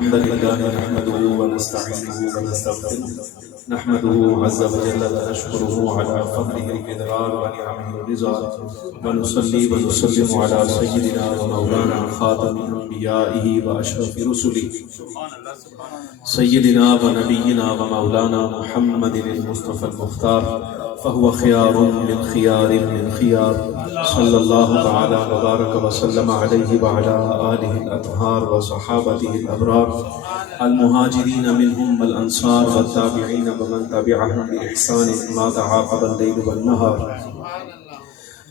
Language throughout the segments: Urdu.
الحمد لله نحمده ونستعينه ونستغفره نحمده عز وجل ونشكره على فضله الإدرار ونعمه الرضا ونصلي ونسلم على سيدنا ومولانا خاتم أنبيائه وأشرف رسله سيدنا ونبينا ومولانا محمد المصطفى المختار فهو خيار من خيار من خيار صلى الله تعالى وبارك وسلم عليه وعلى آله الأطهار وصحابته الأبرار المهاجرين منهم والأنصار والتابعين ومن تبعهم بإحسان ما تعاقب الليل والنهار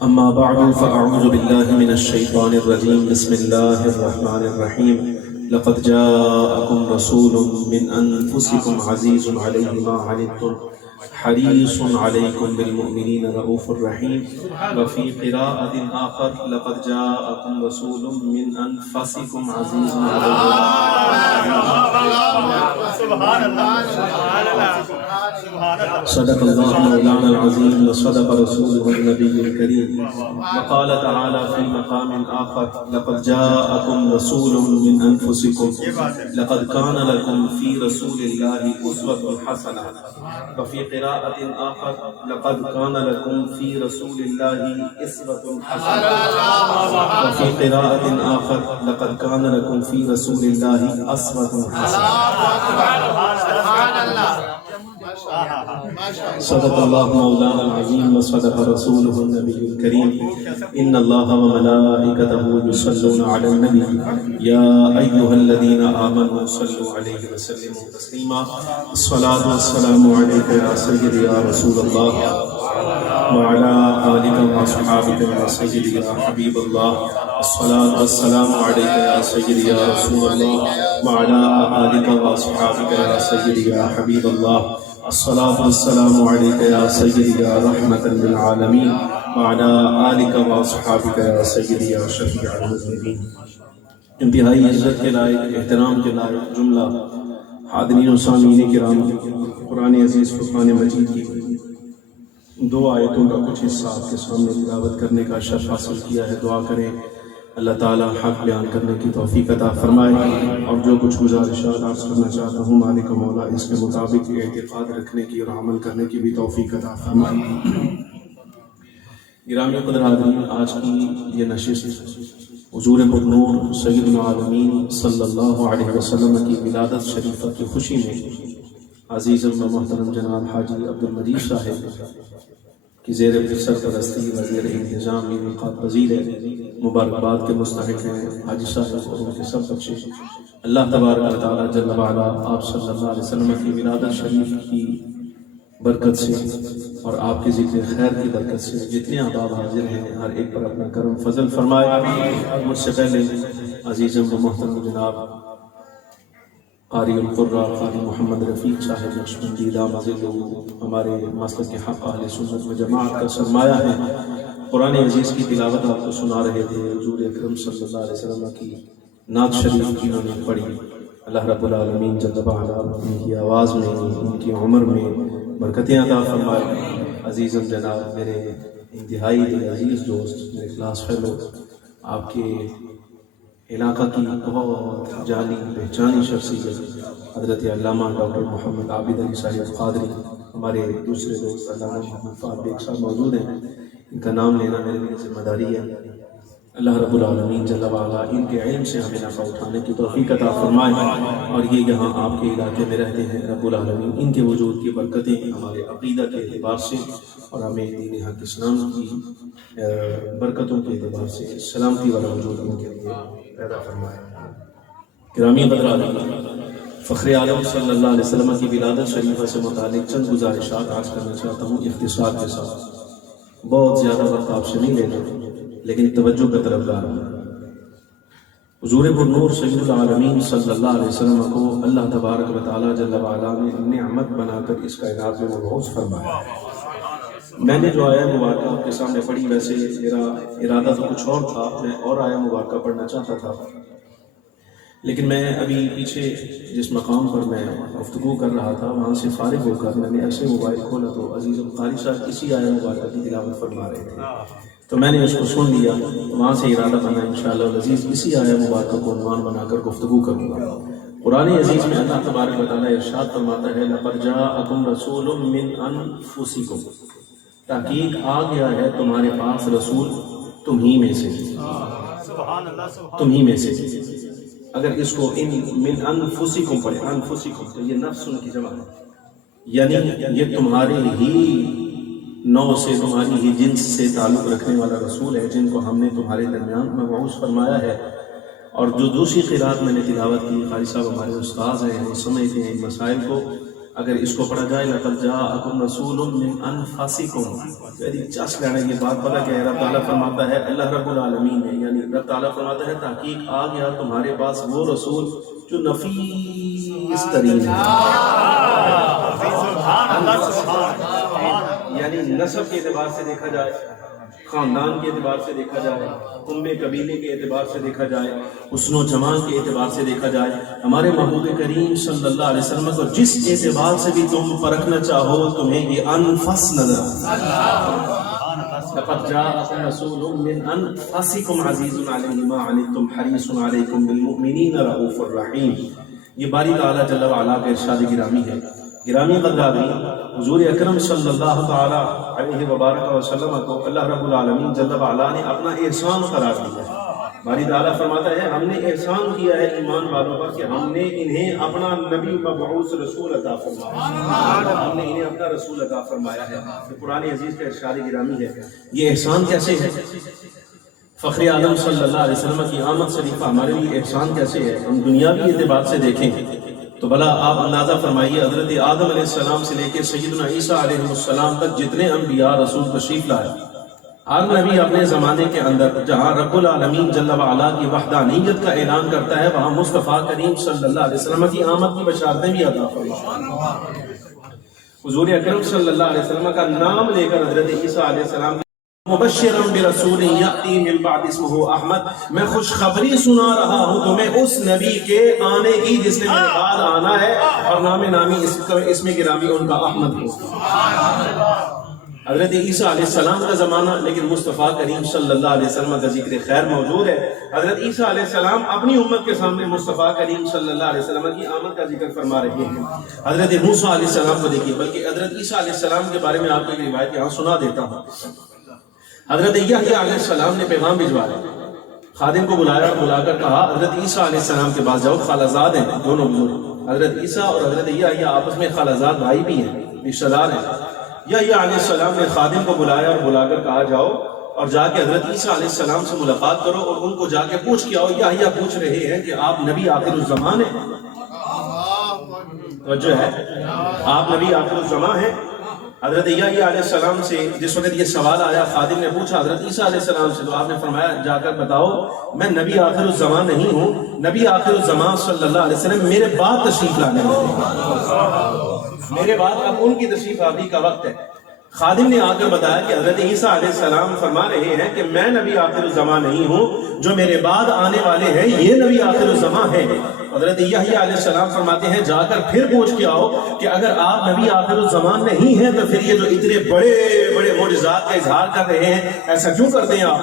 أما بعد فأعوذ بالله من الشيطان الرجيم بسم الله الرحمن الرحيم لقد جاءكم رسول من أنفسكم عزيز عليه ما عنتم حريص عليكم بالمؤمنين رؤوف رحيم وفي قراءة آخر لقد جاءكم رسول من أنفسكم عزيز عليه صدق الله مولانا العظيم وصدق رسوله النبي الكريم وقال تعالى في مقام آخر لقد جاءكم رسول من أنفسكم لقد كان لكم في رسول الله أسوة حسنة وفي قراءة آخر لقد كان لكم في رسول الله أسوة حسنة وفي قراءة آخر لقد كان لكم في رسول الله أسوة حسنة صدق الله مولانا العظيم وصدق رسوله النبي الكريم إن الله وملائكته يصلون على النبي يا أيها الذين آمنوا صلوا عليه وسلموا تسليما الصلاة والسلام عليك يا سيدي يا رسول الله وعلى آلك وأصحابك يا سيدي يا حبيب الله الصلاة والسلام عليك يا سيدي يا رسول الله وعلى آلك وأصحابك يا سيدي يا حبيب الله الصلاة والسلام عليك يا سيدي يا رحمة للعالمين وعلى آلك وأصحابك يا سيدي يا شفيع المذنبين انتہائی عزت کے لائق احترام کے لائق جملہ حاضرین و سامعین کرام قرآن عزیز فرقان مجید کی دو آیتوں کا کچھ حصہ آپ کے سامنے تلاوت کرنے کا شرف حاصل کیا ہے دعا کریں اللہ تعالیٰ حق بیان کرنے کی توفیق عطا فرمائے اور جو کچھ گزارشات عرض کرنا چاہتا ہوں مالک مولا اس کے مطابق اعتقاد رکھنے کی اور عمل کرنے کی بھی توفیق عطا فرمائے گرامی قدر حاضرین آج کی یہ نشست حضور پرنور سید العالمین صلی اللہ علیہ وسلم کی ولادت شریفہ کی خوشی میں عزیز و محترم جناب حاجی عبدالمجید صاحب کی زیر سرپرستی و زیر انتظام انعقاد پذیر ہے مبارکباد کے مستحق ہیں حاجی صاحب اور ان کے سب بچے اللہ تبارک و تعالیٰ جل وعلا آپ صلی اللہ علیہ وسلم کی ولادت شریف کی برکت سے اور آپ کے ذکر خیر کی برکت سے جتنے احباب حاضر ہیں ہر ایک پر اپنا کرم فضل فرمائے مجھ سے پہلے عزیز و محترم جناب قاری القرآ قاری محمد رفیق صاحب نقشبندی دامت ہمارے مسلک کے حق اہل سنت و جماعت کا سرمایہ ہے قرآن عزیز کی تلاوت آپ کو سنا رہے تھے حضور اکرم صلی اللہ علیہ وسلم کی نعت شریف کی انہوں نے پڑھی اللہ رب العالمین جل وعلا ان کی آواز میں ان کی عمر میں برکتیں عطا فرمائے عزیز جناب میرے انتہائی عزیز دوست میرے کلاس فیلو آپ کے علاقہ کی بہت جانی پہچانی شخصیت حضرت علامہ ڈاکٹر محمد عابد علی صاحب قادری ہمارے دوسرے دوست علامہ محمد فاضل بیگ صاحب موجود ہیں ان کا نام لینا میرے لیے ذمہ داری ہے اللہ رب العالمین جل وعلا ان کے علم سے ہمیں نفع اٹھانے کی توفیق عطا فرمائے اور یہ یہاں آپ کے علاقے میں رہتے ہیں رب العالمین ان کے وجود کی برکتیں ہمارے عقیدہ کے اعتبار سے اور ہمیں دین حق اسلام کی برکتوں کے اعتبار سے سلامتی والا وجود ان کے لیے پیدا فرمائے گرامی قدر فخر عالم صلی اللہ علیہ وسلم کی ولادت شریفہ سے متعلق چند گزارشات عرض کرنا چاہتا ہوں اختصار کے ساتھ بہت زیادہ وقت آپ سے نہیں لینا لیکن توجہ کا طلبگار ہوں حضور پرنور سید العالمین صلی اللہ علیہ وسلم کو اللہ تبارک و تعالیٰ جل وعلا نے نعمت بنا کر اس کائنات میں مبعوث فرمایا میں نے جو آیہ مبارکہ آپ کے سامنے پڑھی ویسے میرا ارادہ تو کچھ اور تھا میں اور آیہ مبارکہ پڑھنا چاہتا تھا لیکن میں ابھی پیچھے جس مقام پر میں گفتگو کر رہا تھا وہاں سے فارغ ہو کر میں نے ایسے موبائل کھولا تو عزیز القاری صاحب اسی آیہ مبارکہ کی تلاوت فرما رہے تھے تو میں نے اس کو سن لیا تو وہاں سے ارادہ بنا انشاءاللہ العزیز اسی آیہ مبارکہ کو عنوان بنا کر گفتگو کروں گا قرآن عزیز میں اللہ تبارک و تعالیٰ ارشاد فرماتا ہے لقد جاءکم رسول من انفسکم، تحقیق آ گیا ہے تمہارے پاس رسول تمہی میں سے، تمہی میں سے۔ اگر اس کو من انفسکم پڑھے، انفسکم تو یہ نفس ان کی جمع ہے، یعنی یہ تمہارے ہی نوع سے، تمہاری ہی جنس سے تعلق رکھنے والا رسول ہے جن کو ہم نے تمہارے درمیان مبعوث فرمایا ہے۔ اور جو دوسری قرات میں نے تلاوت کی، قاری صاحب ہمارے استاذ ہیں، وہ سمجھتے ہیں ان مسائل کو۔ اگر اس کو پڑھا جائے لقد جاءکم رسول من انفسکم، یعنی چس لینا یہ بات پتہ کیا ہے، رب تعالیٰ فرماتا ہے، اللہ رب العالمین ہے، یعنی رب تعالیٰ فرماتا ہے تحقیق آ گیا تمہارے پاس وہ رسول جو نفیس ترین ہے، یعنی نسب کے اعتبار سے دیکھا جائے، خاندان کے اعتبار سے دیکھا جائے، قبیلے کے اعتبار سے دیکھا جائے، حسن و جمال کے اعتبار سے دیکھا جائے، ہمارے محبوب کریم صلی اللہ علیہ وسلم کو جس اعتبار سے بھی تم پرکھنا چاہو تمہیں یہ انفس نظر لقد جاءکم رسول من انفسکم عزیز علیہ ما عنتم حریص علیکم بالمؤمنین رؤوف الرحیم۔ یہ باری تعالیٰ جل وعلا کا ارشاد گرامی ہے۔ گرامی قدراتی، حضور اکرم صلی اللہ تعالیٰ علیہ وبارک وسلم کو اللہ رب العالمین جل وعلا نے اپنا احسان قرار دیا ہے۔ باری تعالیٰ فرماتا ہے ہم نے احسان کیا ہے ایمان والوں پر کہ ہم نے انہیں اپنا نبی مبعوث رسول عطا فرمایا، ہم نے انہیں اپنا رسول عطا فرمایا ہے۔ قرآن عزیز کا ارشاد گرامی ہے۔ یہ احسان کیسے ہے؟ فخر عالم صلی اللہ علیہ وسلم کی آمد شریفہ ہمارے لیے احسان کیسے ہے؟ ہم دنیاوی اعتبار سے دیکھیں تو بھلا آپ اندازہ فرمائیے، حضرت آدم علیہ السلام سے لے کے سیدنا عیسیٰ علیہ السلام تک جتنے انبیاء رسول تشریف لائے، ہر نبی اپنے زمانے کے اندر جہاں رب العالمین جل وعلا کی وحدانیت کا اعلان کرتا ہے وہاں مصطفیٰ کریم صلی اللہ علیہ وسلم کی آمد کی بشارتیں بھی عطا فرمائے۔ حضور اکرم صلی اللہ علیہ وسلم کا نام لے کر حضرت عیسیٰ علیہ السلام مبشرا برسول یأتی من بعد اسمہ احمد، میں خوشخبری سنا رہا ہوں تمہیں اس نبی کے آنے کی جس نے میرے بعد آنا ہے، اور نام نامی اسم گرامی ان کا احمد ہو۔ حضرت عیسیٰ علیہ السلام کا زمانہ، لیکن مصطفیٰ کریم صلی اللہ علیہ وسلم کا ذکر خیر موجود ہے۔ حضرت عیسیٰ علیہ السلام اپنی امت کے سامنے مصطفیٰ کریم صلی اللہ علیہ وسلم کی آمد کا ذکر فرما رہے ہیں۔ حضرت موسیٰ علیہ السلام کو دیکھیے، بلکہ حضرت عیسیٰ علیہ السلام کے بارے میں آپ کو ایک روایت یہاں سنا دیتا ہوں۔ حضرت یحییٰ علیہ السلام نے پیغام بھجوایا، خادم کو بلایا اور بلا کر کہا حضرت عیسیٰ علیہ السلام کے پاس جاؤ، خالہ زاد ہیں دونوں بزرگ، حضرت عیسیٰ اور حضرت یحییٰ آپس میں خالہ زاد بھائی بھی ہیں، رشتہ دار ہیں۔ یحییٰ علیہ السلام نے خادم کو بلایا اور بلا کر کہا جاؤ اور جا کے حضرت عیسیٰ علیہ السلام سے ملاقات کرو اور ان کو جا کے پوچھ کے آؤ۔ یحییٰ پوچھ رہے ہیں کہ آپ نبی آخر الزمان ہیں؟ توجہ ہے، آپ نبی آخر الزمان ہیں؟ حضرت یحییٰ علیہ السلام سے جس وقت یہ سوال آیا، خادم نے پوچھا حضرت عیسیٰ علیہ السلام سے، تو آپ نے فرمایا جا کر بتاؤ میں نبی آخر الزمان نہیں ہوں، نبی آخر الزمان صلی اللہ علیہ وسلم میرے بعد تشریف لانے والے، میرے بعد اب ان کی تشریف آوری کا وقت ہے۔ خادم نے آ کر بتایا کہ حضرت عیسیٰ علیہ السلام فرما رہے ہیں کہ میں نبی آخر الزمان نہیں ہوں، جو میرے بعد آنے والے ہیں یہ نبی آخر الزمان ہے۔ حضرت یحییٰ علیہ السلام فرماتے ہیں جا کر پھر پوچھ کے آؤ کہ اگر آپ نبی آخر الزمان نہیں ہیں تو پھر یہ جو اتنے بڑے بڑے معجزات کا اظہار کر رہے ہیں ایسا کیوں کرتے ہیں آپ؟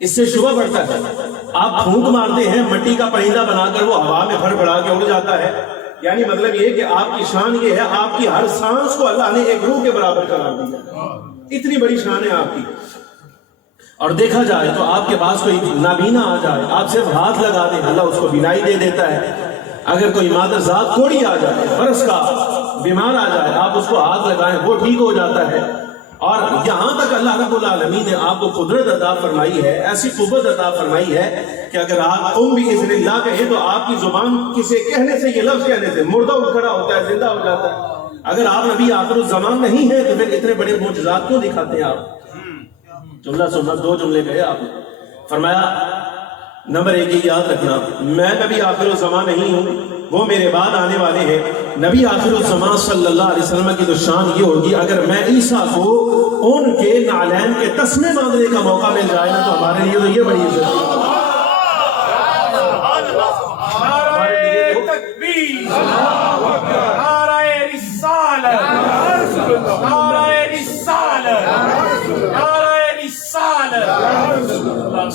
اس سے شبہ بڑھتا ہے، آپ پھونک مارتے ہیں مٹی کا پرندہ بنا کر وہ ہوا میں پھڑ پھڑا کے اڑ جاتا ہے، یعنی مطلب یہ کہ آپ کی شان یہ ہے آپ کی ہر سانس کو اللہ نے ایک روح کے برابر قرار دیا، اتنی بڑی شان ہے آپ کی۔ اور دیکھا جائے تو آپ کے پاس کوئی نابینا آ جائے، آپ صرف ہاتھ لگا دیں اللہ اس کو بینائی دے دیتا ہے۔ اگر کوئی مادر ذات کوڑی آ جائے، برس کا بیمار آ جائے، آپ اس کو ہاتھ لگائیں وہ ٹھیک ہو جاتا ہے۔ اور یہاں تک اللہ رب العالمین نے آپ کو قدرت عطا فرمائی ہے، ایسی قوت عطا فرمائی ہے کہ اگر آپ قم بإذن اللہ کہیں تو آپ کی زبان کسی کہنے سے، یہ لفظ کہنے سے مردہ اٹھ کھڑا ہوتا ہے، زندہ ہو جاتا ہے۔ اگر آپ نبی آخر الزمان نہیں ہیں تو پھر اتنے بڑے معجزات کیوں دکھاتے ہیں آپ؟ جملہ سننا، دو جملے کہے آپ نے، فرمایا نمبر ایک یہ یاد رکھنا میں نبی آخر الزمان نہیں ہوں، وہ میرے بعد آنے والے ہیں۔ نبی آخر الزمان صلی اللہ علیہ وسلم کی تو شان یہ ہوگی اگر میں عیسیٰ کو ان کے نعلین کے تسمے باندھنے کا موقع مل جائے نا تو ہمارے لیے تو یہ بڑی عزت ہے۔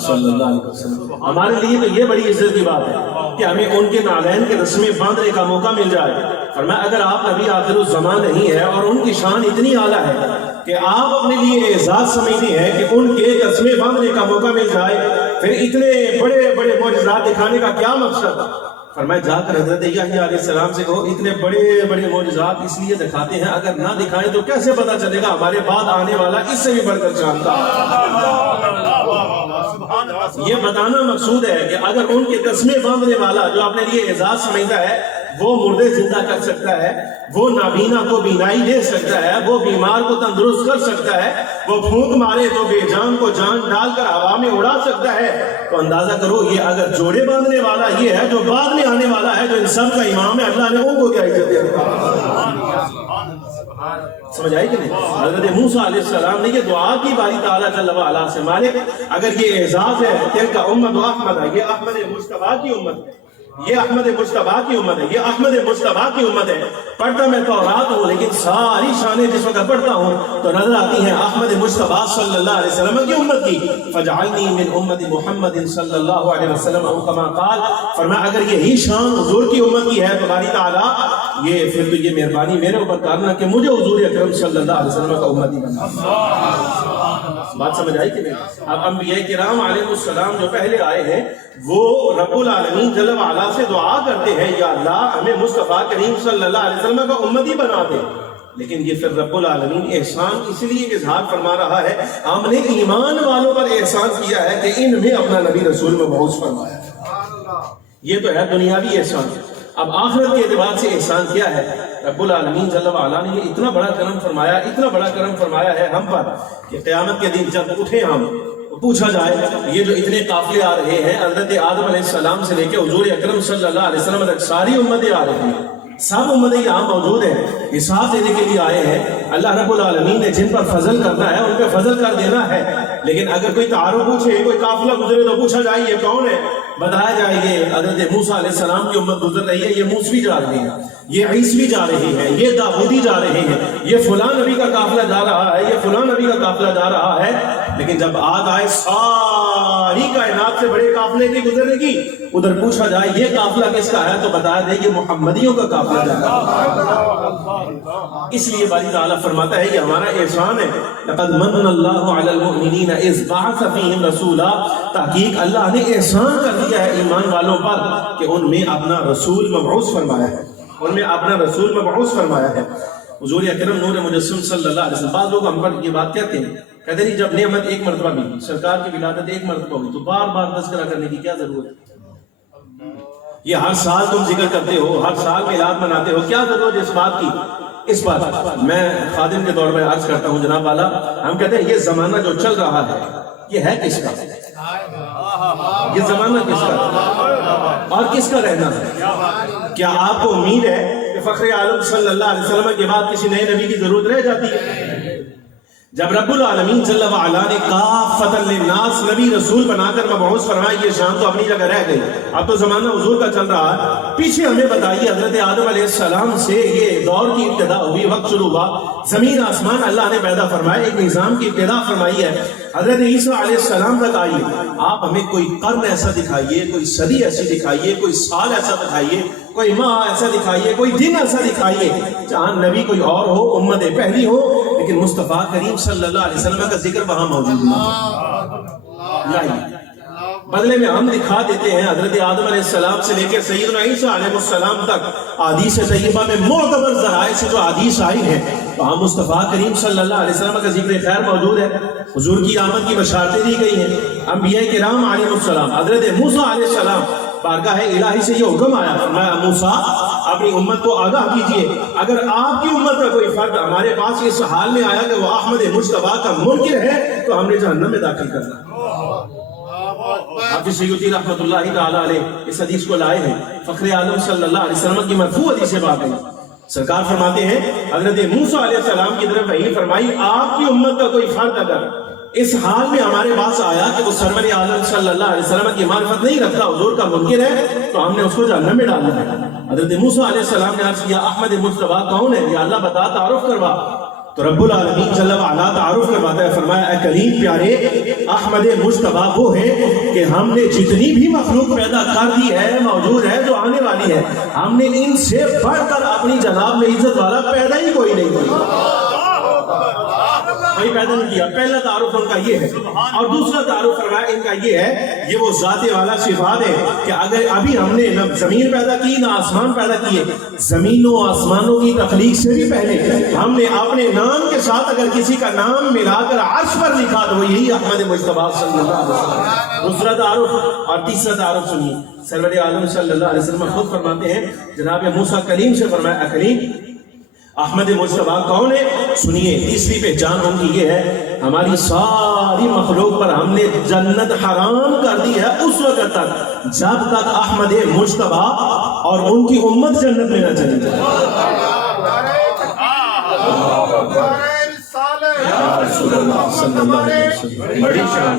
صلی اللہ علیہ وسلم ہمارے لیے تو یہ بڑی عزت کی بات ہے۔ کہ ہمیں ان کے نالین کے رسمیں باندھنے کا موقع مل جائے. فرمایا اگر آپ نبی آخر الزمان نہیں ہے اور ان کی شان اتنی اعلیٰ ہے کہ آپ اپنے لیے اعزاز سمجھتے ہیں کہ ان کے رسمیں باندھنے کا موقع مل جائے، پھر اتنے بڑے بڑے معجزات دکھانے کا کیا مقصد؟ فرمایا جا کر حضرت یحییٰ علیہ السلام سے کہو اتنے بڑے بڑے معجزات اس لیے دکھاتے ہیں، اگر نہ دکھائیں تو کیسے پتا چلے گا ہمارے بعد آنے والا اس سے بھی بڑھ کر شاندار. یہ بتانا مقصود ہے کہ اگر ان کے قسمیں باندھنے والا جو اپنے لیے اعزاز سمجھتا ہے وہ مردے زندہ کر سکتا ہے، وہ نابینا کو بینائی دے سکتا ہے، وہ بیمار کو تندرست کر سکتا ہے، وہ پھونک مارے تو بے جان کو جان ڈال کر ہوا میں اڑا سکتا ہے، تو اندازہ کرو یہ اگر جوڑے باندھنے والا یہ ہے جو بعد میں آنے والا ہے، جو ان سب کا امام ہے، اللہ نے ان کو کیا عزت دیا. سمجھ آئی کہ نہیں؟ حضرت موسیٰ علیہ السلام نے یہ دعا کی باری تعالیٰ جل وعلا سے، مالک اگر یہ اعزاز ہے تلک امت و احمد ہے، یہ احمد مجتبیٰ کی امت ہے، یہ احمد مجتبیٰ کی امت ہے، یہ احمد مجتبیٰ کی امت ہے. پڑھتا میں تورات ہوں لیکن ساری شانیں جس وقت پڑھتا ہوں تو نظر آتی ہیں احمد مجتبیٰ صلی اللہ علیہ وسلم کی امت کی. فجعلنی من امت محمد صلی اللہ علیہ وسلم او کما قال. فرمایا اگر یہی شان حضور کی امت کی ہے تو باری تعالیٰ یہ پھر تو یہ مہربانی میرے اوپر کرنا کہ مجھے حضور اکرم صلی اللہ علیہ وسلم کا امتی بنا. بات سمجھ آئی کہ نہیں؟ اب انبیاء کرام علیہ السلام جو پہلے آئے ہیں وہ رب العالمین جل وعلا سے دعا کرتے ہیں یا اللہ ہمیں مصطفیٰ کریم صلی اللہ علیہ وسلم کا امتی بنا دے. لیکن یہ پھر رب العالمین احسان اس لیے اظہار فرما رہا ہے، ہم نے ایمان والوں پر احسان کیا ہے کہ ان میں اپنا نبی رسول مبعوث فرمایا. یہ تو ہے دنیاوی احسان. اب آخرت کے اعتبار سے احسان کیا ہے؟ رب العالمین جل وعلا نے یہ اتنا بڑا کرم فرمایا، اتنا بڑا کرم فرمایا ہے ہم پر کہ قیامت کے دن جب اٹھے ہم پوچھا جائے یہ جو اتنے قافلے آ رہے ہیں حضرت آدم علیہ السلام سے لے کے حضور اکرم صلی اللہ علیہ وسلم تک ساری امتیں آ رہی ہیں، سب امتیں یہاں موجود ہیں، حساب دینے کے لیے آئے ہیں. اللہ رب العالمین نے جن پر فضل کرنا ہے ان پہ فضل کر دینا ہے. لیکن اگر کوئی تعارف پوچھے، کوئی قافلہ گزرے تو پوچھا جائے یہ کون ہے؟ بتایا جائے یہ حضرت موسیٰ علیہ السلام کی امت گزر رہی ہے، یہ موسوی جا رہی ہے، یہ عیسوی جا رہی ہے، یہ داؤدی جا رہے ہیں، یہ فلاں نبی کا قافلہ جا رہا ہے، یہ فلاں نبی کا قافلہ جا رہا ہے. لیکن جب آگ آئے ساری کائنات سے بڑے قافلے کی گزرنے کی، ادھر پوچھا جائے یہ قافلہ کس کا ہے تو بتایا دے یہ محمدیوں کا قافلہ جا رہا ہے. اس لیے باری تعالیٰ فرماتا ہے یہ ہمارا احسان ہے. لقد من اللہ علی المؤمنین اذ بعث فیہم رسولا. تحقیق اللہ نے احسان کر دیا ہے ایمان والوں پر کہ ان میں اپنا رسول مبعوث فرمایا ہے، ان میں اپنا رسول مبعوث فرمایا ہے. حضور اکرم نور مجسم صلی اللہ علیہ وسلم، بعض لوگ ہم پر یہ بات کہتے ہیں، کہتے ہیں جب نعمت ایک مرتبہ بھی سرکار کی ولادت ایک مرتبہ ہوئی تو بار بار تذکرہ کرنے کی کیا ضرورت ہے؟ یہ ہر سال تم ذکر کرتے ہو، ہر سال میلاد مناتے ہو، کیا ضرورت ہے اس بات کی؟ اس بات میں خادم کے طور پر عرض کرتا ہوں جناب والا، ہم کہتے ہیں یہ زمانہ جو چل رہا ہے یہ ہے کس کا؟ یہ زمانہ کس کا اور کس کا رہنا ہے؟ کیا آپ کو امید ہے کہ فخر عالم صلی اللہ علیہ وسلم کے بعد کسی نئے نبی کی ضرورت رہ جاتی ہے؟ جب رب العالمین جل وعلا نے کافۃ للناس نبی رسول بنا کر مبعوث فرمایا یہ شان تو اپنی جگہ رہ گئی، اب تو زمانہ حضور کا چل رہا ہے. پیچھے ہمیں بتائیے حضرت آدم علیہ السلام سے یہ دور کی ابتدا ہوئی، وقت شروع ہوا، زمین آسمان اللہ نے پیدا فرمایا، ایک نظام کی ابتدا فرمائی ہے. حضرت عیسیٰ علیہ السلام تک آئیے، آپ ہمیں کوئی قرن ایسا دکھائیے، کوئی صدی ایسی دکھائیے، کوئی سال ایسا دکھائیے، کوئی ماہ ایسا دکھائیے، کوئی دن ایسا دکھائیے جہاں نبی کوئی اور ہو، امت پہلی ہو، لیکن مصطفیٰ کریم صلی اللہ علیہ وسلم کا ذکر وہاں موجود نہیں. بدلے میں ہم دکھا دیتے ہیں حضرت آدم علیہ السلام سے لے کے سیدنا عیسیٰ علیہ السلام تک احادیث طیبہ میں معتبر ذرائع سے جو احادیث آئی ہیں وہاں مصطفیٰ کریم صلی اللہ علیہ وسلم کا ذکر خیر موجود ہے، حضور کی آمد کی بشارتیں دی گئی ہیں. انبیاء کرام علیہ السلام، حضرت موسیٰ علیہ السلام بارگاہ الہی سے یہ حکم آیا، فرمایا موسیٰ اپنی امت کو آگاہ کیجئے اگر آپ کی امت کا کوئی فرد ہمارے پاس اس حال میں آیا کہ وہ احمد مجتبیٰ کا منکر ہے تو ہم نے جہنم میں داخل کرنا. حافظ سیوطی رحمۃ اللہ تعالی علیہ اس حدیث کو لائے ہیں، فخر عالم صلی اللہ علیہ وسلم کی مرفوع حدیث بات ہے. سرکار فرماتے ہیں حضرت موسیٰ علیہ السلام کی طرف وحی فرمائی آپ کی امت کا کوئی فرد اگر اس حال میں ہمارے پاس آیا کہ وہ سرور عالم صلی اللہ علیہ وسلم کی معرفت نہیں رکھتا، حضور کا منکر ہے، تو ہم نے اس کو جہنم میں ڈالنا ہے. حضرت موسیٰ علیہ السلام نے عرض کیا احمد مجتبیٰ کون ہے؟ یا اللہ بتا، تعارف کروا. تو رب العالمین جل وعلا تعارف کرواتا ہے، فرمایا اے کلیم پیارے احمد مجتبیٰ وہ ہے کہ ہم نے جتنی بھی مخلوق پیدا کر دی ہے، موجود ہے، جو آنے والی ہے، ہم نے ان سے بڑھ کر اپنی جناب میں عزت والا پیدا ہی کوئی نہیں کیا، کوئی پیدا نہیں کیا۔ پہلا تعارف ان کا یہ ہے، اور دوسرا تعارف فرمایا ان کا یہ ہے، یہ وہ ذات والا صفات ہے کہ اگر ابھی ہم نے نہ زمین پیدا کی نہ آسمان پیدا کیے، زمینوں آسمانوں کی تخلیق سے بھی پہلے ہم نے اپنے نام کے ساتھ اگر کسی کا نام ملا کر عرش پر لکھا تو وہ یہی احمد مجتبیٰ صلی اللہ علیہ وسلم۔ دوسرا تعارف اور تیسرا تعارف سنیے، سرور عالم صلی اللہ علیہ وسلم خود فرماتے ہیں، جناب موسیٰ کلیم سے فرمایا اے کلیم احمد مجتبیٰ کون ہے؟ سنیے، تیسری پہچان ان کی یہ ہے، ہماری ساری مخلوق پر ہم نے جنت حرام کر دی ہے اس وقت تک جب تک احمد مجتبیٰ اور ان کی امت جنت میں نہ چلی جائے۔ رسول اللہ صلی اللہ علیہ وسلم بڑی شان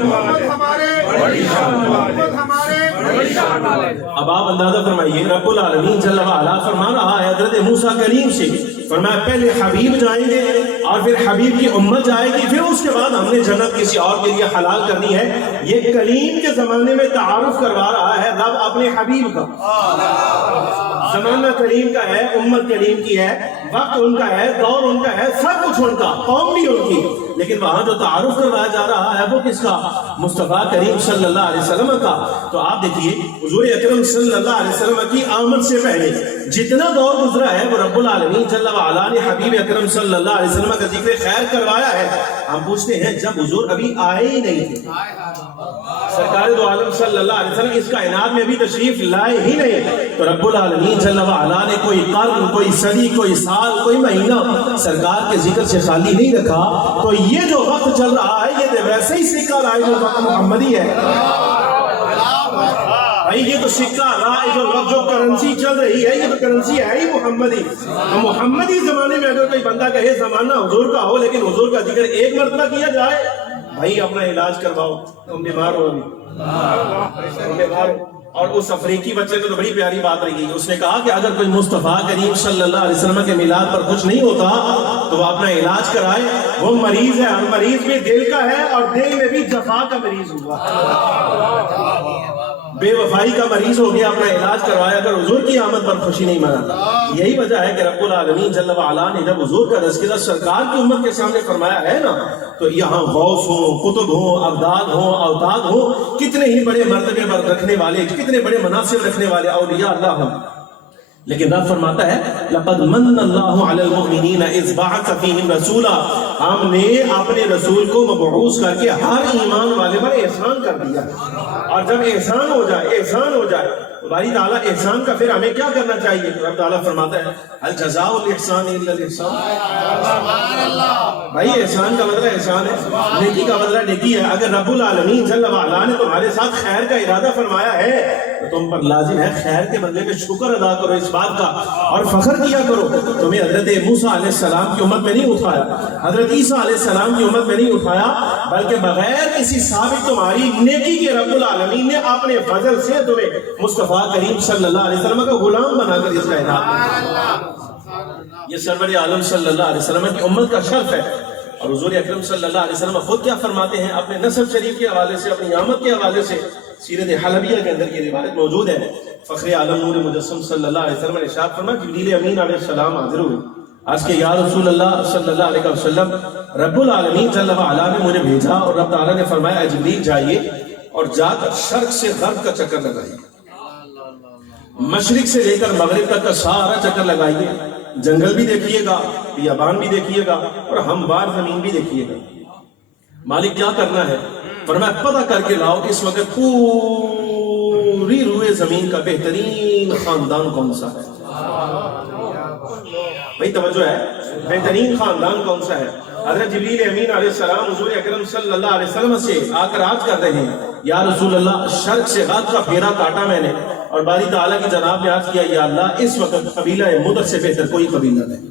والے۔ اب آپ اندازہ فرمائیے، رب العالمین جل وعلا فرما رہا ہے حضرت موسیٰ کلیم سے، فرمایا پہلے حبیب جائیں گے اور پھر حبیب کی امت جائے گی، پھر اس کے بعد ہم نے جنت کسی اور کے لیے حلال کرنی ہے۔ یہ کلیم کے زمانے میں تعارف کروا رہا ہے رب اپنے حبیب کا، زمانہ کلیم کا ہے، امت کلیم کی ہے، وقت ان کا ہے، دور ان کا ہے، سب کچھ ان کا، قوم بھی ان کی، لیکن وہاں جو تعارف کروایا جا رہا ہے وہ کس کا؟ مصطفیٰ کریم صلی اللہ علیہ وسلم کا۔ تو آپ دیکھیے حضور اکرم صلی اللہ علیہ وسلم کی آمد سے پہلے جتنا دور گزرا ہے وہ رب العالمین جل وعلا نے حبیب اکرم صلی اللہ علیہ وسلم کا ذکر خیر کروایا ہے۔ ہم پوچھتے ہیں جب حضور ابھی آئے ہی نہیں تھے، سرکار دو عالم صلی اللہ علیہ وسلم اس کائنات میں بھی تشریف لائے ہی نہیں، تو رب العالمین جل وعلا نے کوئی قرن، کوئی صدی، کوئی سال، کوئی مہینہ سرکار کے ذکر سے خالی نہیں رکھا۔ تو یہ جو وقت چل رہا ہے یہ ویسے ہی سکہ رائج الوقت محمدی ہے بھائی، یہ تو سکہ رائج الوقت جو کرنسی چل رہی ہے یہ تو کرنسی ہے ہی محمدی۔ محمدی زمانے میں اگر کوئی بندہ کہے زمانہ حضور کا ہو لیکن حضور کا ذکر ایک مرتبہ کیا جائے، بھائی اپنا علاج کرواؤ، تم بیمار ہو، ابھی بیمار ہو۔ اور اس افریقی بچے کو تو بڑی پیاری بات رہی، اس نے کہا کہ اگر کوئی مصطفیٰ کریم صلی اللہ علیہ وسلم کے میلاد پر خوش نہیں ہوتا تو وہ اپنا علاج کرائے، وہ مریض ہے، اور مریض بھی دل کا ہے، اور دل میں بھی جفا کا مریض ہوا، بے وفائی کا مریض ہو گیا، اپنا علاج کروایا، اگر حضور کی آمد پر خوشی نہیں مناتا۔ یہی وجہ ہے کہ رب العالمین جل وعلا نے جب حضور کا تذکرہ سرکار کی امت کے سامنے فرمایا ہے نا، تو یہاں غوث ہوں، قطب ہوں، ابدال ہوں، اوتاد ہوں، کتنے ہی بڑے مرتبے پر رکھنے والے، کتنے بڑے مناصب رکھنے والے اولیاء اللہ ہوں، لیکن رب فرماتا ہے لقد من اللہ علی المؤمنین اذ بعث فیہم رسولا، ہم نے اپنے رسول کو مبعوث کر کے ہر ایمان والے پر احسان کر دیا، اور جب احسان ہو جائے تو باری تعالیٰ احسان کا پھر ہمیں کیا کرنا چاہیے؟ رب تعالیٰ فرماتا ہے هل جزاء الاحسان الا الاحسان۔ بھائی احسان کا مطلب احسان ہے، نیکی کا مطلب نیکی ہے۔ اگر رب العالمین جل وعلا نے تمہارے ساتھ خیر کا ارادہ فرمایا ہے تو تم پر لازم ہے خیر کے بدلے میں شکر ادا کرو اس بات کا، اور فخر کیا کرو تمہیں حضرت موسیٰ علیہ السلام کی امت میں نہیں اٹھایا، حضرت عیسیٰ علیہ السلام کی امت میں نہیں اٹھایا، بلکہ بغیر کسی ثابت تمہاری نیکی کے رب العالمین نے اپنے فضل سے تمہیں مصطفیٰ کریم صلی اللہ علیہ وسلم کا غلام بنا کر اس کا یہ سرور عالم صلی اللہ علیہ وسلم کی امت کا شرف ہے۔ اور حضور اکرم صلی اللہ علیہ وسلم خود کیا فرماتے ہیں اپنے نسب شریف کے حوالے سے، اپنی آمد کے حوالے سے؟ سیرت حلبیہ کے اندر یہ روایت موجود ہے، فخر عالم نور مجسم صلی اللہ علیہ وسلم نے ارشاد فرمایا جبریل امین علیہ السلام حاضر ہوئے، آج کے یا رسول اللہ صلی اللہ علیہ وسلم رب العالمین جل وعلا نے مجھے بھیجا، اور رب تعالیٰ نے فرمایا اے جبریل جائیے اور جا کر شرق سے غرب کا چکر لگائیے، مشرق سے لے کر مغرب تک کا سارا چکر لگائیے، جنگل بھی دیکھیے گا، بیابان بھی دیکھیے گا، اور ہموار زمین بھی دیکھیے گا۔ مالک کیا کرنا ہے؟ فرمایا پتہ کر کے لاؤ اس وقت پوری روئے زمین کا بہترین خاندان کون سا ہے۔ بھائی توجہ ہے، بہترین خاندان کون سا ہے؟ حضرت جبریل امین علیہ السلام حضور اکرم صلی اللہ علیہ وسلم سے آ کر عرض کر رہے ہیں یا رسول اللہ شرق سے غرب کا پھیرا کاٹا میں نے، اور باری تعالیٰ کی جناب نے عرض کیا یا اللہ اس وقت قبیلہ مدر سے بہتر کوئی قبیلہ نہیں،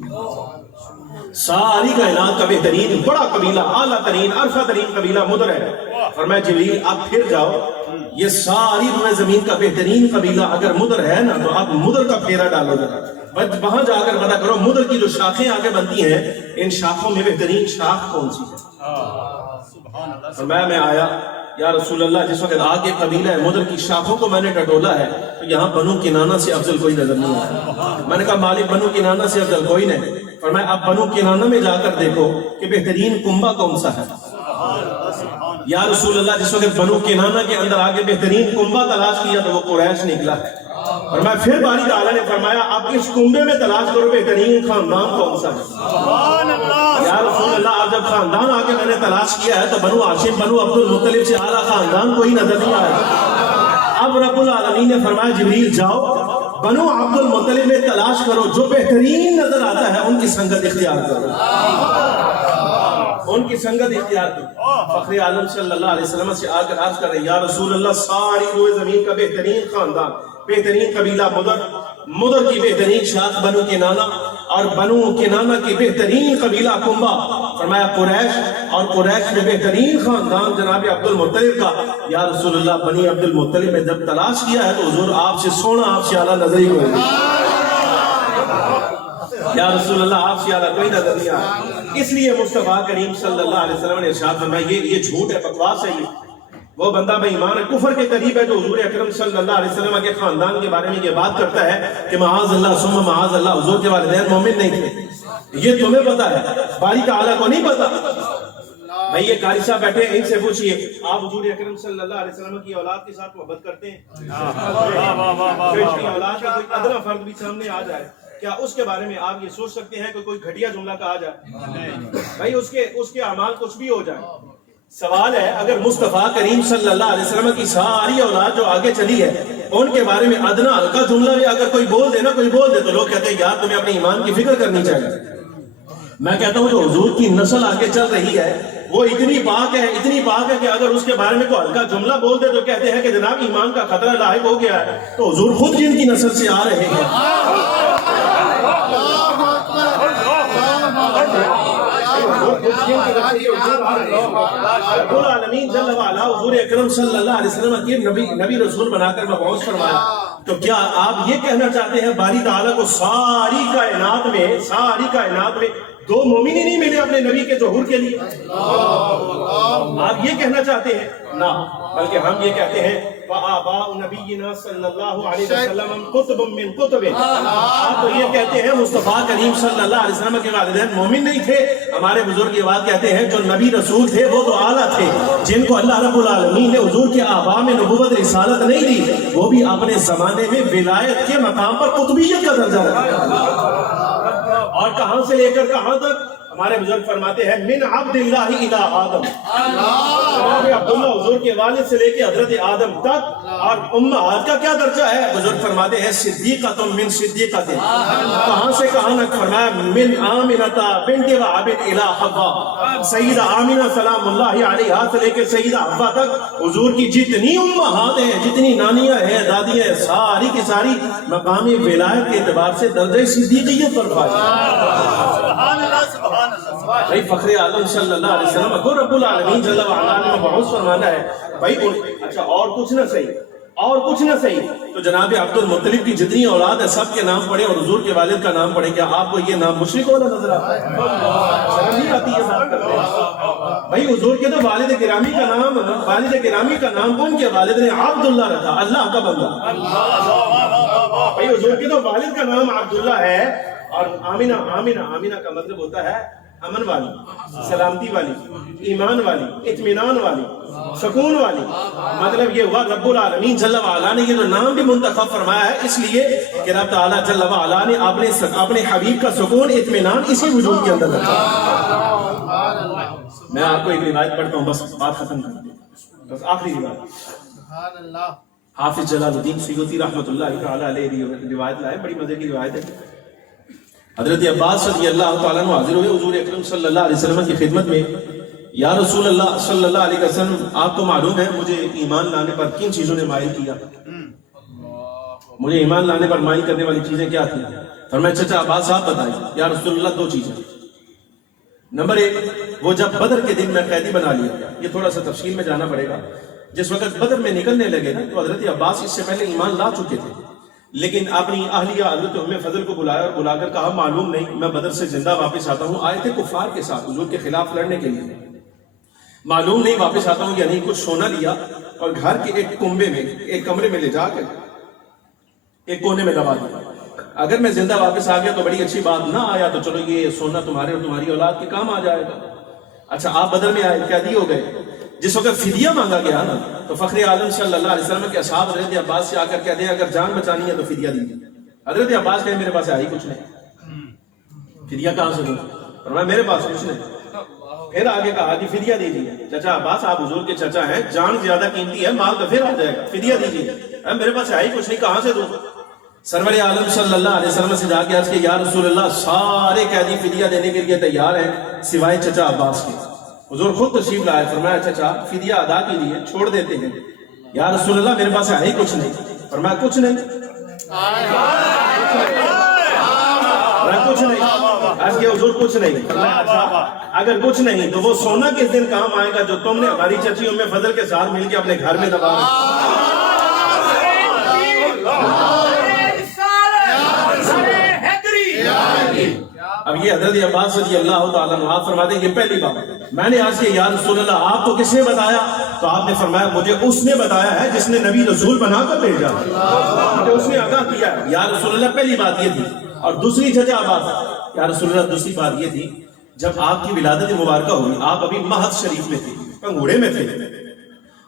ساری کائنات کا بہترین بڑا قبیلہ، اعلیٰ ترین عرفہ ترین قبیلہ مدر ہے۔ فرمایا جبریل آپ پھر جاؤ، یہ ساری روئے زمین کا بہترین قبیلہ اگر مدر ہے نا تو آپ مدر کا پھیرا ڈالو ذرا، وہاں جا کر پتا کرو مدر کی جو شاخیں آگے بنتی ہیں ان شاخوں میں بہترین شاخ کون سی ہے؟ فرمایا میں آیا یا رسول اللہ جس وقت آگے قبیلہ مدر کی شاخوں کو میں نے ٹٹولا ہے تو یہاں بنو کنانہ سے افضل کوئی نظر نہیں آیا. میں نے کہا مالک بنو کنانہ سے افضل کوئی نہیں. فرمایا اب بنو کنانہ میں جا کر دیکھو کہ بہترین کنبہ کون سا ہے. یا رسول اللہ جس وقت بنو کنانہ کے اندر آگے بہترین کنبہ تلاش کیا تو وہ قریش نکلا ہے. فرمایا پھر باری تعالیٰ نے فرمایا اب اس کنبے میں تلاش کرو بہترین خاندان کون سا ہے. یا رسول اللہ اب جب خاندان آگے میں نے تلاش کیا ہے تو بنو ہاشم بنو عبد المطلب سے اعلیٰ خاندان کوئی نظر نہیں آیا. اب رب العالمین نے فرمایا جبریل جاؤ بنو عبد المطلب میں تلاش کرو جو بہترین نظر آتا ہے ان کی سنگت اختیار کرو. ان کی سنگت اختیار کرو. فخر عالم صلی اللہ علیہ وسلم سے آ کر عرض کر رہے ہیں یا رسول اللہ ساری روئے زمین کا بہترین خاندان بہترین قبیلہ مدر کی بہترین شاخ بنو کنانہ اور بنو کنانہ کی بہترین قبیلہ کنبہ فرمایا قریش اور قریش میں بہترین خاندان جناب عبد المطلب کا. یا رسول اللہ بنی عبد المطلب میں جب تلاش کیا ہے تو حضور آپ سے سونا آپ سے اعلیٰ نظر ہی ہوئے. یا رسول اللہ آپ سے اعلیٰ کوئی نظر نہیں آیا. اس لیے مصطفیٰ کریم صلی اللہ علیہ وسلم نے ارشاد فرمایا یہ جھوٹ ہے بکواس ہے. یہ وہ بندہ بے ایمان ہے کفر کے قریب ہے جو حضور اکرم صلی اللہ علیہ وسلم کے خاندان کے بارے میں یہ بات کرتا ہے کہ معاذ اللہ ثم معاذ اللہ حضور کے والدین مومن نہیں تھے. یہ تمہیں پتا ہے باری تعالیٰ کو نہیں پتا. بھائی یہ قاری صاحب بیٹھے ان سے پوچھئے آپ حضور اکرم صلی اللہ علیہ وسلم کی اولاد کے ساتھ محبت کرتے ہیں؟ اولاد کا کوئی ادنا فرد بھی سامنے آ جائے کیا اس کے بارے میں آپ یہ سوچ سکتے ہیں کہ کوئی گھٹیا جملہ کہا جائے؟ بھائی اس کے اعمال کچھ بھی ہو جائے. سوال ہے اگر مصطفیٰ کریم صلی اللہ علیہ وسلم کی ساری اولاد جو آگے چلی ہے ان کے بارے میں ادنا ہلکا جملہ بھی اگر کوئی بول دے تو لوگ کہتے ہیں یار تمہیں اپنے ایمان کی فکر کرنی چاہیے. میں کہتا ہوں جو حضور کی نسل آگے چل رہی ہے وہ اتنی پاک ہے کہ اگر اس کے بارے میں کوئی ہلکا جملہ بول دے تو کہتے ہیں کہ جناب ایمان کا خطرہ لاحق ہو گیا ہے. تو حضور خود جن کی نسل سے آ رہے ہیں رب العالمین جل وعلا حضور اکرم صلی اللہ علیہ وسلم کی نبی رسول بنا کر مبعوث فرمایا. تو کیا آپ یہ کہنا چاہتے ہیں باری تعالیٰ کو ساری کائنات میں دو مومن ہی نہیں ملے اپنے نبی کے ظہور کے لیے؟ آپ یہ کہنا چاہتے ہیں؟ نہ بلکہ ہم یہ کہتے ہیں وآباء نبینا صلی اللہ علیہ وسلم قطب من قطب. آپ تو یہ کہتے ہیں مصطفیٰ کریم صلی اللہ علیہ وسلم کے والدین مومن نہیں تھے. ہمارے بزرگ یہ بات کہتے ہیں جو نبی رسول تھے وہ تو اعلیٰ تھے جن کو اللہ رب العالمین نے حضور کے آباء میں نبوت رسالت نہیں دی وہ بھی اپنے زمانے میں ولایت کے مقام پر قطبیت کا درجہ رکھتے. اور کہاں سے لے کر کہاں تک ہمارے بزرگ فرماتے ہیں من عبد اللہ الى آدم. عبداللہ حضور کے والد سے لے کے حضرت آدم تک. اور امہات کا کیا درجہ ہے؟ بزرگ فرماتے ہیں صدیقۃ من صدیقۃ. کہاں سے کہاں تک فرمایا من آمنۃ بنت وہب الى حوا. سیدہ آمنہ سلام اللہ علیہا سے لے کے سیدہ حوا تک حضور کی جتنی امہات ہیں جتنی نانیاں ہیں دادیاں ہیں ساری کی ساری مقامی ولایت کے اعتبار سے درجہ صدیقیت پر فائز. بھائی فخر عالم صلی اللہ علیہ وسلم کو رب العالمین جل وعلا نے مبعوث فرمانا ہے. بھائی اچھا اور کچھ نہ صحیح تو جناب عبد المطلب کی جتنی اولاد ہے سب کے نام پڑھے اور حضور کے والد کا نام پڑھے کیا آپ کو یہ نام مشرک ہونا نظر آتا ہے؟ شرم نہیں آتی یہ بات کرتے ہیں؟ بھائی حضور کے تو والد گرامی کا نام ان کے والد نے عبداللہ رکھا اللہ کا بندہ. بھائی حضور کے تو والد کا نام عبداللہ ہے اور آمینہ کا مطلب ہوتا ہے امن والی سلامتی والی ایمان والی اطمینان والی سکون والی. مطلب یہ ہوا رب العالمین جل وعلا نے یہ جو نام بھی منتخب فرمایا ہے اس لیے کہ رب تعالیٰ جل وعلا نے اپنے حبیب کا سکون اطمینان اسی وجود کے اندر رکھا. میں آپ کو ایک روایت پڑھتا ہوں بس بات ختم کر دیں. بس آخری روایت حافظ جلال الدین سیوطی رحمۃ اللہ تعالیٰ علیہ روایت لائے. بڑی مزے کی روایت ہے. حضرت عباس رضی اللہ تعالیٰ عنہ حاضر ہوئے حضور اکرم صلی اللہ علیہ وسلم کی خدمت میں. یا رسول اللہ صلی اللہ علیہ وسلم آپ کو معلوم ہے مجھے ایمان لانے پر کن چیزوں نے مائل کیا؟ مجھے ایمان لانے پر مائل کرنے والی چیزیں کیا تھیں؟ فرمایا چچا عباس آپ بتائیں. یا رسول اللہ دو چیزیں. نمبر ایک وہ جب بدر کے دن میں قیدی بنا لیا. یہ تھوڑا سا تفصیل میں جانا پڑے گا. جس وقت بدر میں نکلنے لگے نا تو حضرت عباس اس سے پہلے ایمان لا چکے تھے لیکن اپنی اہلیہ حضرت ام فضل کو بلایا اور بلا کر کہا معلوم نہیں میں بدر سے زندہ واپس آتا ہوں. آئے تھے کفار کے ساتھ حضور کے خلاف لڑنے کے لیے. معلوم نہیں واپس آتا ہوں یا نہیں. کچھ سونا لیا اور گھر کے ایک کنبے میں ایک کمرے میں لے جا کر ایک کونے میں دبا دیا. اگر میں زندہ واپس آ گیا تو بڑی اچھی بات, نہ آیا تو چلو یہ سونا تمہارے اور تمہاری اولاد کے کام آ جائے گا. اچھا آپ بدر میں آئے, قیدی ہو گئے. جس وقت فدیہ مانگا گیا نا تو فخر عالم صلی اللہ علیہ وسلم کے اصحاب حضرت عباس سے آ کر کہتے ہیں اگر جان بچانی ہے تو فدیہ دیجیے. حضرت عباس کہے میرے پاس ہے ہی کچھ نہیں, فدیہ کہاں سے دوں؟ فرمایا میرے پاس کچھ نہیں. پھر آگے کہا کہ فدیہ دیجیے. چچا عباس آپ حضور کے چچا ہیں, جان زیادہ قیمتی ہے, مال تو پھر آ جائے گا, فدیہ دیجیے. میرے پاس ہے ہی کچھ نہیں, کہاں سے دوں؟ سرور عالم صلی اللہ علیہ وسلم سے جا کے عرض کہ یا رسول اللہ سارے قیدی فدیہ دینے کے لیے تیار ہیں سوائے چچا عباس کے. حضور خود تشریف لائے, فرمایا چچا فدیہ ادا کیجیے, چھوڑ دیتے ہیں. یا رسول اللہ میرے پاس ہے ہی کچھ نہیں. فرمایا کچھ نہیں, کچھ نہیں. عرض کہ حضور کچھ نہیں. فرمایا اچھا اگر کچھ نہیں تو وہ سونا کس دن کام آئے گا جو تم نے ہماری چچی ام فضل کے ساتھ مل کے اپنے گھر میں دبا دیا. اب یہ حضرت عباس رضی اللہ تعالیٰ عنہ فرماتے ہیں یہ پہلی بات. میں نے عرض کیا یا رسول اللہ آپ کو کس نے بتایا؟ تو آپ نے فرمایا مجھے اس نے بتایا ہے جس نے نبی رسول بنا کر بھیجا, مجھے اس نے آگاہ کیا. یا رسول اللہ پہلی بات یہ تھی. اور دوسری چچا بات یا رسول اللہ دوسری بات یہ تھی جب آپ کی ولادت مبارکہ ہوئی آپ ابھی مہد شریف میں تھے, پنگوڑے میں تھے,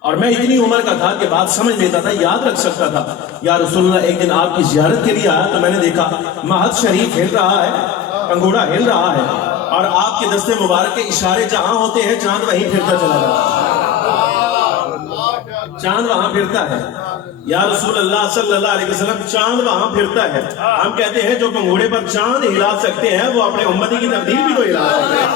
اور میں اتنی عمر کا تھا کہ بات سمجھ لیتا تھا, یاد رکھ سکتا تھا. یا رسول اللہ ایک دن آپ کی زیارت کے لیے آیا تو میں نے دیکھا مہد شریف ہل رہا ہے, پنگوڑا ہل رہا ہے, اور آپ کے دستے مبارک کے اشارے جہاں ہوتے ہیں چاند وہیں پھرتا چلا جاتا ہے, چاند وہاں پھرتا ہے. یا رسول اللہ صلی اللہ علیہ وسلم چاند وہاں پھرتا ہے. ہم کہتے ہیں جو پنگوڑے پر چاند ہلا سکتے ہیں وہ اپنے امتی کی تقدیر بھی تو ہلا سکتے ہیں.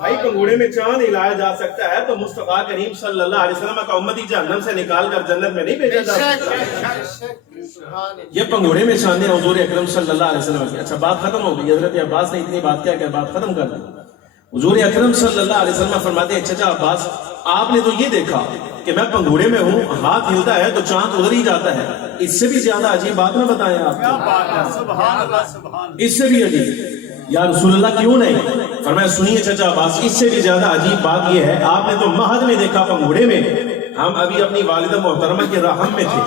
بھائی پنگوڑے میں چاند ہلایا جا سکتا ہے تو مصطفیٰ کریم صلی اللہ علیہ وسلم کا امتی جہنم سے نکال کر جنت میں نہیں بھیجا جا سکتا. یہ پنگوڑے میں چاند ہے حضور اکرم صلی اللہ علیہ وسلم کی. اچھا بات ختم ہو گئی. حضرت عباس نے اتنی بات کیا کہ بات ختم کر دی. حضور اکرم صلی اللہ علیہ وسلم فرماتے ہیں چچا عباس آپ نے تو یہ دیکھا کہ میں پنگوڑے میں ہوں, ہاتھ ہلتا ہے تو چاند ادھر ہی جاتا ہے. اس سے بھی زیادہ عجیب بات نہ بتائیں آپ کو, اس سے بھی عجیب. یا رسول اللہ کیوں نہیں؟ فرمایا سنیے چچا عباس اس سے بھی زیادہ عجیب بات یہ ہے آپ نے تو مہد میں دیکھا پنگوڑے میں, ہم ابھی اپنی والدہ محترمہ کے رحم میں تھے,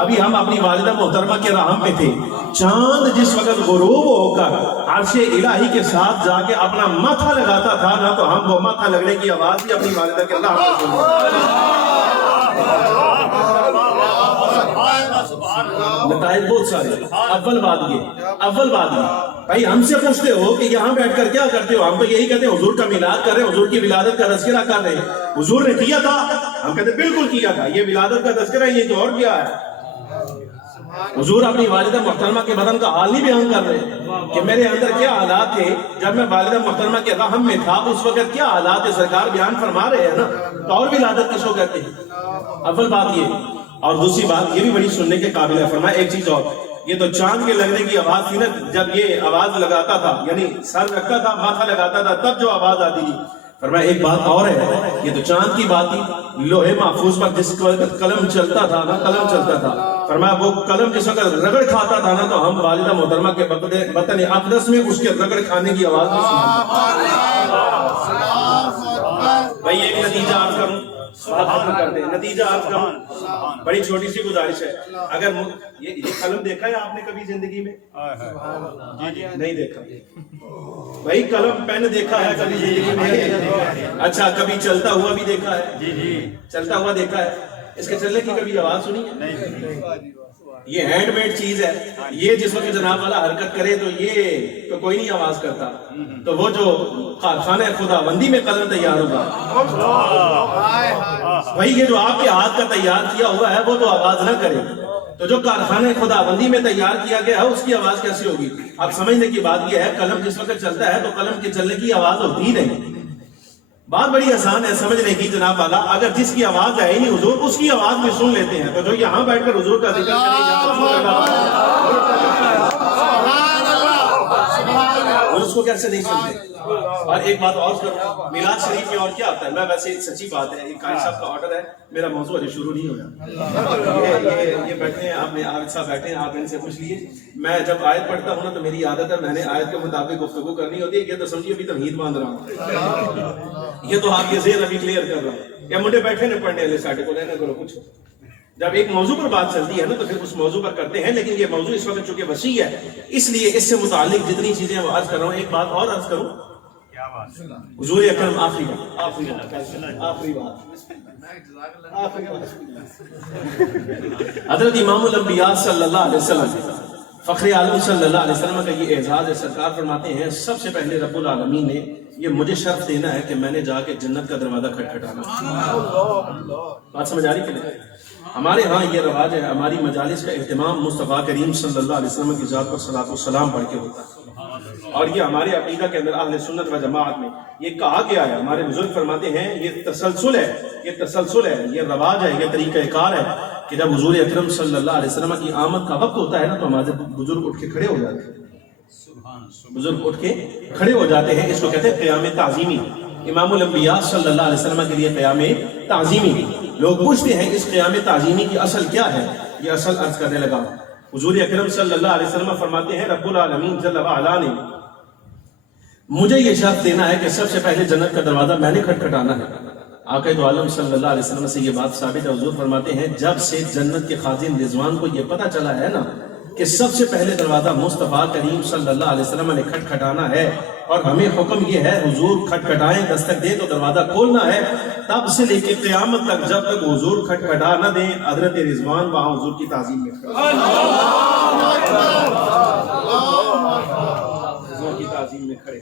ابھی ہم اپنی والدہ محترمہ کے رحم میں تھے. چاند جس وقت غروب ہو کر عرش الہی کے ساتھ جا کے اپنا ماتھا لگاتا تھا نا تو ہم وہ ماتھا لگنے کی آواز بھی اپنی والدہ کے رحم میں سنتے. نتائج بہت سارے. اول بات یہ بھائی ہم سے پوچھتے ہو کہ یہاں بیٹھ کر کیا کرتے ہو, ہم تو یہی کہتے ہیں حضور کا میلاد کر رہے ہیں, حضور کی ولادت کا تذکرہ کر رہے ہیں. حضور نے کیا تھا, ہم کہتے ہیں بالکل کیا تھا, یہ ولادت کا تذکرہ یہ تو اور کیا ہے. حضور اپنی والدہ محترمہ کے بدن کا حال نہیں بیان کر رہے کہ میرے اندر کیا حالات تھے جب میں والدہ محترمہ کے رحم میں تھا, اس وقت کیا حالات تھے سرکار بیان فرما رہے ہیں نا. تو اور ولادت کس کو کہتے ہیں؟ اول بات یہ. اور دوسری بات یہ بھی بڑی سننے کے قابل ہے. فرمایا ایک چیز اور, یہ تو چاند کے لگنے کی آواز تھی نا, جب یہ آواز لگاتا تھا یعنی سر رکھتا تھا ماتھا لگاتا تھا تب جو آواز آتی تھی. فرمایا ایک بات اور ہے, یہ تو چاند کی بات تھی, لوہے محفوظ پر جس وقت قلم چلتا تھا نا, قلم چلتا تھا, فرمایا وہ قلم جس وقت رگڑ کھاتا تھا نا تو ہم والدہ محترمہ کے بطن اقدس میں اس کے رگڑ کھانے کی آواز بھی سنتے. بھائی ایک نتیجہ عرض کروں, بات ختم کرتے ہیں. نتیجہ عرض کروں, بڑی چھوٹی سی گزارش ہے. اگر یہ قلم دیکھا ہے آپ نے کبھی زندگی میں؟ نہیں دیکھا. بھائی قلم پین دیکھا ہے کبھی زندگی میں؟ اچھا کبھی چلتا ہوا بھی دیکھا ہے؟ چلتا ہوا دیکھا ہے. اس کے چلنے کی کبھی آواز سنی ہے؟ یہ ہینڈ میڈ چیز ہے. یہ جس وقت جناب والا حرکت کرے تو یہ تو کوئی نہیں آواز کرتا. تو وہ جو کارخانہ خدا بندی میں قلم تیار ہوگا, بھائی یہ جو آپ کے ہاتھ کا تیار کیا ہوا ہے وہ تو آواز نہ کرے. تو جو کارخانہ خدا بندی میں تیار کیا گیا ہے اس کی آواز کیسی ہوگی؟ اب سمجھنے کی بات یہ ہے, قلم جس وقت چلتا ہے تو قلم کے چلنے کی آواز ہوتی ہی نہیں. بات بڑی آسان ہے سمجھنے کی جناب والا. اگر جس کی آواز ہے ہی نہیں حضور, اس کی آواز بھی سن لیتے ہیں. تو جو یہاں بیٹھ کر حضور کا ذکر کرے اس کو کیسے نہیں سنتے؟ اور ایک بات اور کروں، میلاد شریف میں اور کیا ہوتا ہے، میں ویسے سچی بات ہے، قاری صاحب کا آرڈر ہے، میرا موضوع ابھی شروع نہیں ہوا، یہ بیٹھے ہیں، آپ نے عابد صاحب بیٹھے ہیں، آپ ان سے پوچھ لیجیے، میں جب آیت پڑھتا ہوں نا تو میری عادت ہے میں نے آیت کے مطابق گفتگو کرنی ہوتی ہے، یہ تو سمجھیے ابھی تمہید باندھ رہا ہوں، یہ تو آپ کے ذہن ابھی کلیئر کر رہا ہوں، یا منڈے بیٹھے نے پڑھنے والے ساڈے کو لینا کرو کچھ، جب ایک موضوع پر بات چلتی ہے نا تو پھر اس موضوع پر کرتے ہیں، لیکن یہ موضوع اس وقت چونکہ وسیع ہے اس لیے اس سے متعلق جتنی چیزیں وہ عرض کر رہا ہوں، ایک بات اور عرض کروں، حضور اکرم آخری بات حضرت امام الانبیاء صلی اللہ علیہ وسلم فخر عالم صلی اللہ علیہ وسلم کا یہ اعزاز ہے، سرکار فرماتے ہیں سب سے پہلے رب العالمین نے یہ مجھے شرف دینا ہے کہ میں نے جا کے جنت کا دروازہ کھٹکھٹانا۔ بات سمجھ آ رہی کہ نہیں؟ ہمارے ہاں یہ رواج ہے، ہماری مجالس کا اہتمام مصطفیٰ کریم صلی اللہ علیہ وسلم کی ذات پر صلاۃ و سلام پڑھ کے ہوتا ہے، اور یہ ہمارے عقیدہ کے اندر اہل سنت و جماعت میں یہ کہا گیا ہے، ہمارے بزرگ فرماتے ہیں یہ تسلسل ہے، یہ رواج ہے، یہ طریقہ کار ہے کہ جب حضور اکرم صلی اللہ علیہ وسلم کی آمد کا وقت ہوتا ہے نا تو ہمارے بزرگ اٹھ کے کھڑے ہو جاتے ہیں، اس کو کہتے ہیں قیام تعظیمی۔ امام الانبیاء صلی اللہ علیہ وسلم کے لیے قیام تعظیمی، لوگ پوچھتے ہیں اس قیام تعظیمی کی اصل کیا ہے، یہ اصل عرض کرنے لگا۔ حضور اکرم صلی اللہ علیہ وسلم فرماتے ہیں رب العالمین جل وعلا نے مجھے یہ شرف دینا ہے کہ سب سے پہلے جنت کا دروازہ میں نے کھٹکھٹانا ہے۔ آقا دو عالم صلی اللہ علیہ وسلم سے یہ بات ثابت ہے، حضور فرماتے ہیں جب سے جنت کے خازن رضوان کو یہ پتہ چلا ہے نا کہ سب سے پہلے دروازہ مصطفیٰ کریم صلی اللہ علیہ وسلم نے کھٹکھٹانا ہے اور ہمیں حکم یہ ہے حضور کھٹکھٹائیں، دستک دیں تو دروازہ کھولنا ہے، تب سے لے کے قیامت تک جب تک حضور کھٹکھٹا نہ دیں حضرت رضوان وہاں حضور کی تعظیم میں کھڑے، حضور کی تعظیم میں کھڑے۔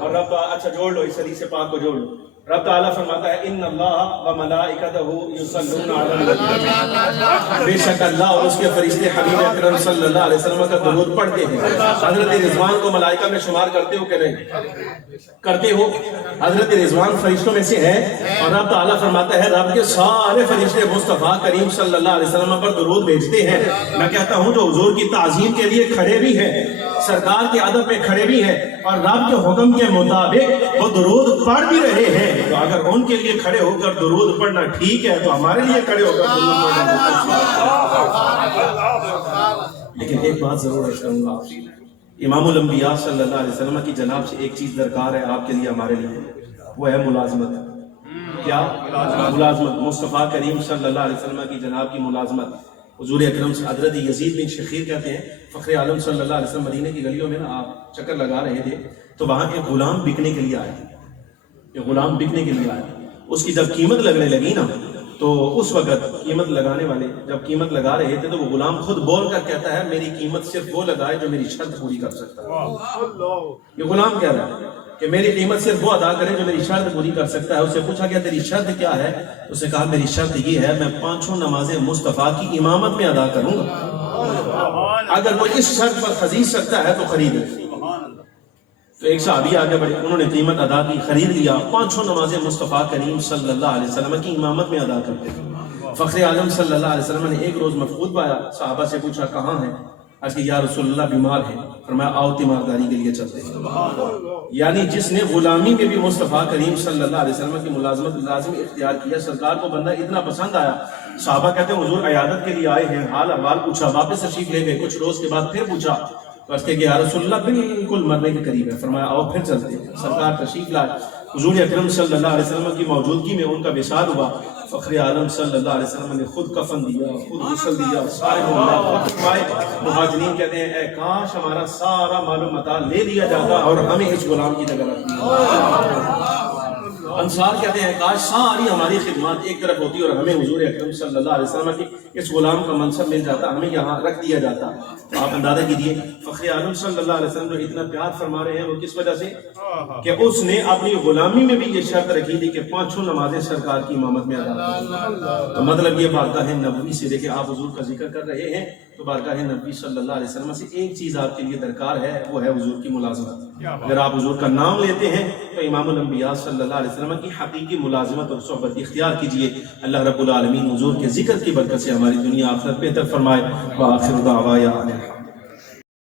اور رب اچھا جوڑ لو، اس حدیث پاک کو جوڑ لو، رب تعالیٰ فرماتا ہے ان اللہ و ملائکتہ یصلون علی النبی، بے شک اللہ اور اس کے فرشتے حبیب اکرم صلی اللہ علیہ وسلم کا درود پڑھتے ہیں۔ حضرت رضوان کو ملائکہ میں شمار کرتے ہو کہ نہیں کرتے ہو؟ حضرت رضوان فرشتوں میں سے ہے، اور رب تعالیٰ فرماتا ہے رب کے سارے فرشتے مصطفیٰ کریم صلی اللہ علیہ وسلم پر درود بھیجتے ہیں۔ میں کہتا ہوں جو حضور کی تعظیم کے لیے کھڑے بھی ہیں، سرکار کے ادب میں کھڑے بھی ہیں اور رب کے حکم کے مطابق وہ درود پڑھ بھی رہے ہیں، تو اگر ان کے لیے کھڑے ہو کر درود پڑھنا ٹھیک ہے تو ہمارے لیے کھڑے ہو کر درود پڑھنا لیکن ایک بات ضرور عرض کروں گا، امام الانبیاء صلی اللہ علیہ وسلم کی جناب سے ایک چیز درکار ہے آپ کے لیے ہمارے لیے، وہ ہے ملازمت۔ کیا؟ ملازمت، مصطفیٰ کریم صلی اللہ علیہ وسلم کی جناب کی ملازمت۔ حضور اکرم سے حضرت یزید بن شخیر کہتے ہیں فخر عالم صلی اللہ علیہ وسلم مدینے کی گلیوں میں نا آپ چکر لگا رہے تھے تو وہاں ایک غلام بکنے کے لیے آیا، ایک غلام بکنے کے لیے آیا، اس کی جب قیمت لگنے لگی نا تو اس وقت قیمت لگانے والے جب قیمت لگا رہے تھے تو وہ غلام خود بول کر کہتا ہے میری قیمت صرف وہ لگائے جو میری شرط پوری کر سکتا ہے۔ یہ غلام کہہ رہا ہے کہ میری قیمت صرف وہ ادا کرے جو میری شرط پوری کر سکتا ہے۔ اس سے پوچھا گیا تیری شرط کیا ہے؟ اس نے کہا میری شرط یہ ہے میں 5 نمازیں مصطفیٰ کی امامت میں ادا کروں گا، اگر کوئی اس شرط پر خرید سکتا ہے تو خرید لے۔ تو ایک صحابی آگے بڑھے، انہوں نے قیمت ادا کی، خرید لیا، 5 نمازیں مصطفیٰ کریم صلی اللہ علیہ وسلم کی امامت میں ادا کرتے ہیں۔ فخر عالم صلی اللہ علیہ وسلم نے ایک روز مفقود پایا، صحابہ سے پوچھا کہاں ہے؟ عرض کہ یا رسول اللہ بیمار ہے، فرمایا آؤ تیمارداری کے لیے چلتے ہیں۔ یعنی جس نے غلامی میں بھی مصطفیٰ کریم صلی اللہ علیہ وسلم کی ملازمت لازم اختیار کیا، سرکار کو بندہ اتنا پسند آیا، صحابہ کہتے ہیں حضور عیادت کے لیے آئے ہیں، حال احوال پوچھا، واپس تشریف لے گئے، کچھ روز کے بعد پھر پوچھا تو عرض کہ یا رسول اللہ بالکل مرنے کے قریب ہے، فرمایا آؤ پھر چلتے ہیں۔ سرکار تشریف لائے، حضور اکرم صلی اللہ علیہ وسلم کی موجودگی میں ان کا وصال ہوا، فخر عالم صلی اللہ علیہ وسلم نے خود کفن دیا، خود غسل دیا، سارے مہاجرین کہتے ہیں اے کاش ہمارا سارا مال و متاع لے لیا جاتا اور ہمیں اس غلام کی جگہ رکھ دیا۔ انصار کہتے ہیں کاش ساری ہماری خدمات ایک طرف ہوتی اور ہمیں حضور اکرم صلی اللہ علیہ وسلم کی اس غلام کا منصب مل جاتا، ہمیں یہاں رکھ دیا جاتا۔ تو آپ اندازہ کیجیے فخر عالم صلی اللہ علیہ وسلم جو اتنا پیار فرما رہے ہیں وہ کس وجہ سے کہ اس نے اپنی غلامی میں بھی یہ شرط رکھی تھی کہ 5 نمازیں سرکار کی امامت میں ادا کریں۔ تو مطلب یہ بارگاہ نبوی سے دیکھیں آپ حضور کا ذکر کر رہے ہیں تو بارگاہ نبی صلی اللہ علیہ وسلم سے ایک چیز آپ کے لیے درکار ہے، وہ ہے حضور کی ملازمت۔ اگر آپ حضور کا نام لیتے ہیں تو امام الانبیاء صلی اللہ علیہ وسلم کی حقیقی ملازمت اور صحبت اختیار کیجئے۔ اللہ رب العالمین حضور کے ذکر کی برکت سے ہماری دنیا آخرت بہتر فرمائے۔ وآخر دعوانا